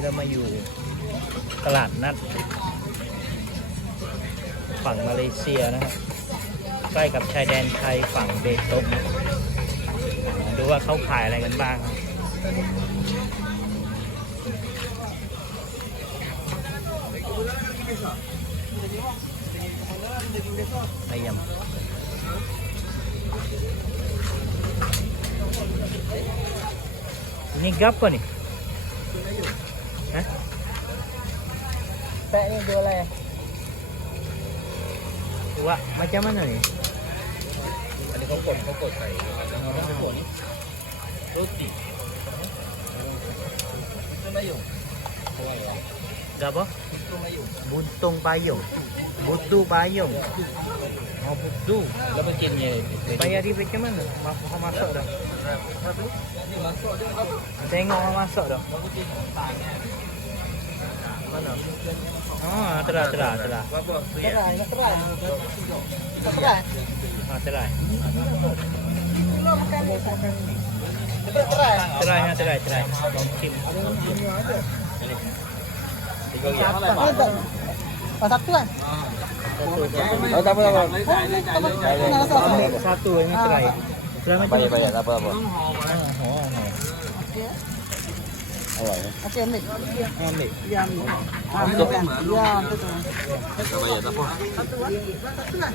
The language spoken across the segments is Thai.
นี้เรามาอยู่ตลาดนัด ฝั่งมาเลเซียนะครับใกล้กับชายแดนไทยฝั่งเบตงนะดูว่าเขาขายอะไรกันบ้างครับไอยำนี่กับป่ะนี่ ฮะแปะนี่ดูอะไรดูว่ามาจ้ามันหน่อยอันนี้เขากดเขากดใส่เขาต้องกดนี่รสดีขึ้นมาอยู่เพราะว่าอะไรดับบ่ขึ้นมาอยู่บุญตรงปลายหยงบุตรปลายหยงอ๋อบุตรแล้วไปกิ Mabudu. Lepas kini. Bayar dia macam mana? Masuk masuk dah. Tengok orang masuk dah. Mana? Ah, terah, terah, terah. Terah, ingat terah. Terah. Ah, terah. Terah, terah, terah, terah. Mungkin. Tiga ya. Satu kan? Ah. Satu, satu. Oh, tak apa, tak apa. Satu ini telah. Telah macam Bayar, bayar, tak apa, tak apa. Oh, oh, oh. Awal ya. Okey, ambil. Ambil. Ya, ambil. Ah, ambil kan? Ya, betul. Tak bayar, tak apa. Satu kan? Satu kan?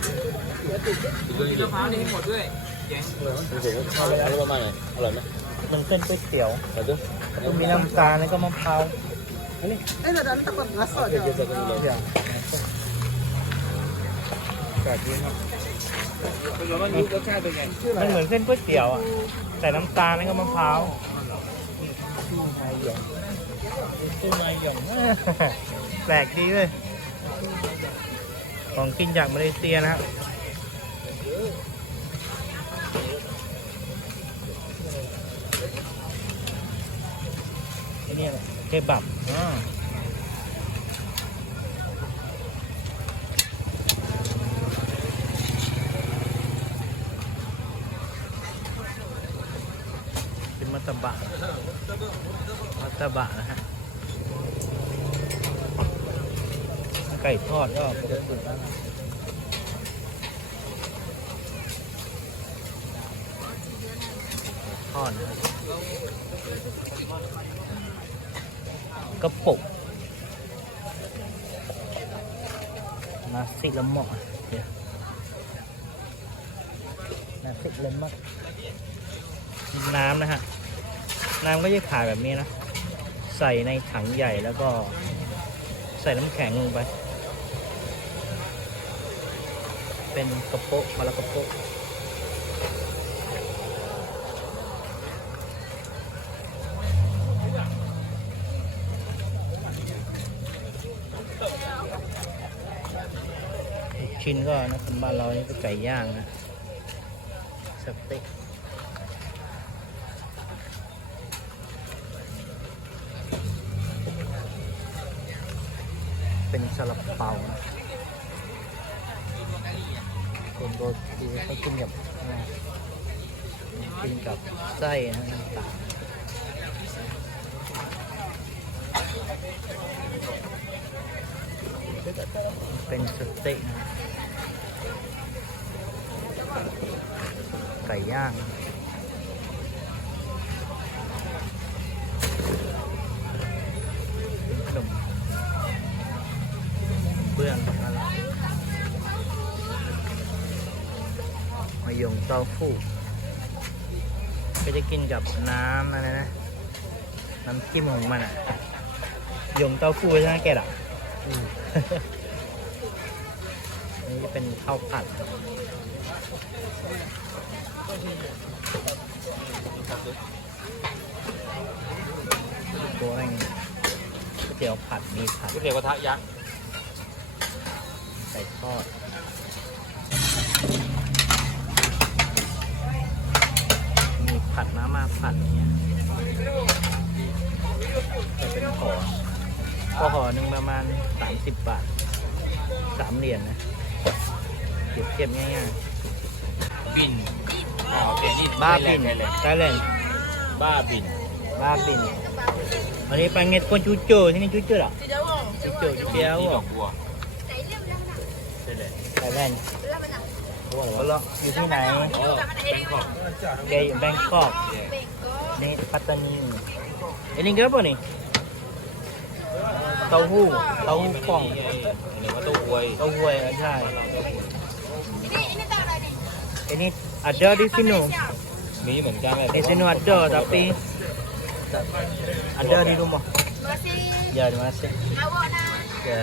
Tiga ribu. Kalau kalau mana? Kalau mana? มันเป็นก๋วยเตี๋ยว Satu. มีน้ำตาลแล้วก็มะพร้าว Eh, tak ada. Tak apa. Masak je. Satu kilo. อย่าง แปลกดีครับ Kalau mana rasa tu kan? มันเหมือนเส้นก๋วยเตี๋ยวอะใส่น้ำตาลแล้วก็มะพร้าวสู้ไมหยงสู้ไมหยงแปลกดีเลยของกินจากมาเลเซียนะครับไอ้นี่แหละเคบับอ่า เป็นมัตตบะมัตตบะนะฮะไก่ทอดก็ปกติแล้วนะทอดนะกระปุกนาซิละหมอกเดี๋ยวนาซิละหมอก น้ำนะฮะ น้ำก็จะขายแบบนี้นะ ใส่ในถังใหญ่แล้วก็ ใส่น้ำแข็งลงไป เป็นกระโปะมาละกระโปะชิ้นก็นะคนบ้านเรานี่เป็นไก่ย่างนะสเต็ก เป็นซาลาเปานะคนโรตีเขากินกับกินกับไส้นะต่างเป็นสเต็กนะไก่ย่าง เป็นขนม เบื้องอะไรมายง เต้าฟู้ก็จะกินกับน้ำอะไรนะ น้ำจิ้มของมันอะยงเต้าฟู้ใช่ไหมแกล่ะนี่จะเป็นข้าวผัดโก้ยก๋วยเตี๋ยวผัดมีผัดก๋วยเตี๋ยวกระทะยักษ์ไก่ทอด มี ผัดมาม่าผัดอย่างเงี้ยจะเป็นห่อก็ห่อหนึ่งประมาณ30บาทสามเหรียญนะเก็บเก็บง่ายบินอ๋อโอเคนี่ๆบ้าบินได้เลยไทยแลนด์บ้าบินบ้าบิน Ba Ini panggil pun cucur. Sini cucur tak? Cucur, cucur ที่ awak. ดอกบัว Thailand. Kalau di sini อ๋อแบงคอก Dari Bangkok. Ni Patani ni. Ini ke apa ni? Tauhu, tauhu pong. หรือว่าเต้าหวย Tauhu eh, ใช่เราเต้าหวย Ini ada di sini. มีเหมือนกันแหละ Di sini ada tapi ada di rumah. Ya, terima kasih. Ya.